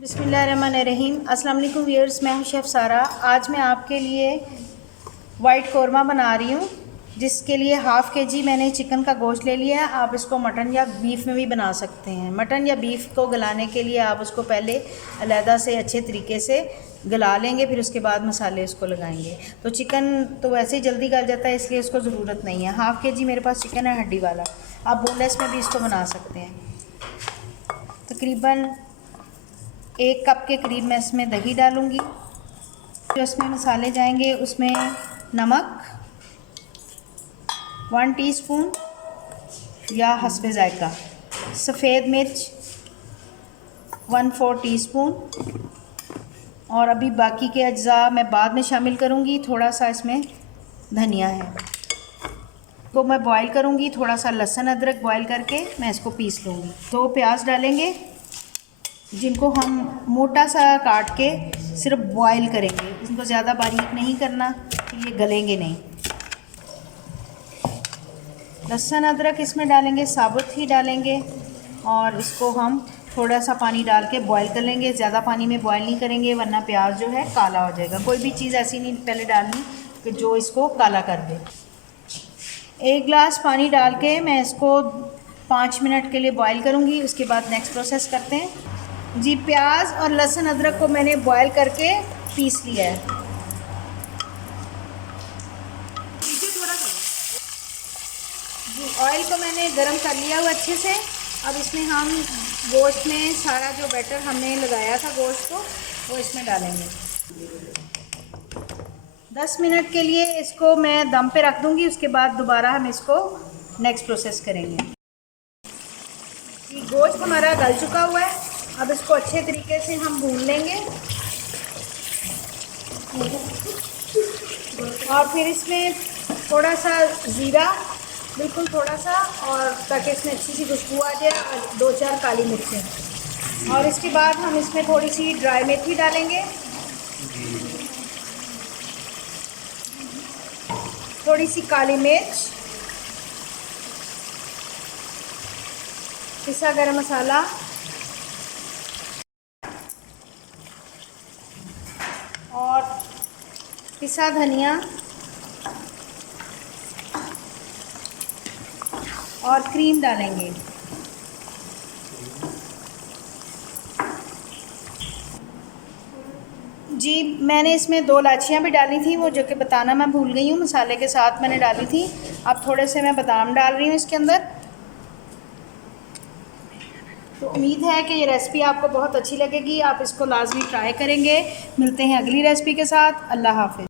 बिस्मिल्लाहिर्रहमानिर्रहीम। अस्सलाम वालेकुम व्यूअर्स, मैं हूं शेफ़ सारा। आज मैं आपके लिए वाइट कौरमा बना रही हूं, जिसके लिए हाफ़ के जी मैंने चिकन का गोश्त ले लिया है। आप इसको मटन या बीफ में भी बना सकते हैं। मटन या बीफ को गलाने के लिए आप उसको पहले अलहदा से अच्छे तरीके से गला लेंगे, फिर उसके बाद मसाले इसको लगाएंगे। तो चिकन तो वैसे ही जल्दी गल जाता है, इसलिए इसको ज़रूरत नहीं है। हाफ़ के जी मेरे पास चिकन है हड्डी वाला। आप बोनलेस में भी इसको बना सकते हैं। तकरीबन 1 कप के करीब मैं इसमें दही डालूँगी। जो इसमें मसाले जाएंगे उसमें नमक 1 टीस्पून या हस्बे ज़ायका, सफ़ेद मिर्च 1/4 टीस्पून, और अभी बाकी के अज्जा मैं बाद में शामिल करूँगी। थोड़ा सा इसमें धनिया है तो मैं बॉईल करूँगी। थोड़ा सा लहसुन अदरक बॉईल करके मैं इसको पीस लूँगी। 2 प्याज डालेंगे, जिनको हम मोटा सा काट के सिर्फ बॉईल करेंगे। इसको ज़्यादा बारीक नहीं करना, ये गलेंगे नहीं। लहसुन अदरक इसमें डालेंगे, साबुत ही डालेंगे, और इसको हम थोड़ा सा पानी डाल के बॉईल कर लेंगे। ज़्यादा पानी में बॉईल नहीं करेंगे, वरना प्याज जो है काला हो जाएगा। कोई भी चीज़ ऐसी नहीं पहले डालनी कि जो इसको काला कर दे। 1 गिलास पानी डाल के मैं इसको 5 मिनट के लिए बॉईल करूँगी। उसके बाद नेक्स्ट प्रोसेस करते हैं जी। प्याज और लहसुन अदरक को मैंने बॉईल करके पीस लिया है। जी, ऑयल को मैंने गरम कर लिया हुआ अच्छे से। अब इसमें हम गोश्त में सारा जो बैटर हमने लगाया था गोश्त को, वो इसमें डालेंगे। 10 मिनट के लिए इसको मैं दम पे रख दूंगी। उसके बाद दोबारा हम इसको नेक्स्ट प्रोसेस करेंगे। जी, गोश्त हमारा गल चुका हुआ है। अब इसको अच्छे तरीके से हम भून लेंगे, और फिर इसमें थोड़ा सा ज़ीरा, बिल्कुल थोड़ा सा, और ताकि इसमें अच्छी सी खुशबू आ जाए, और 2-4 काली मिर्चें। और इसके बाद हम इसमें थोड़ी सी ड्राई मेथी डालेंगे, थोड़ी सी काली मिर्च, पिसा गरम मसाला, और पिसा धनिया, और क्रीम डालेंगे। जी, मैंने इसमें 2 इलायचियाँ भी डाली थी, वो जो कि बताना मैं भूल गई हूँ। मसाले के साथ मैंने डाली थी। अब थोड़े से मैं बादाम डाल रही हूँ इसके अंदर। तो उम्मीद है कि ये रेसिपी आपको बहुत अच्छी लगेगी। आप इसको लाजमी ट्राई करेंगे। मिलते हैं अगली रेसिपी के साथ। अल्लाह हाफ़िज़।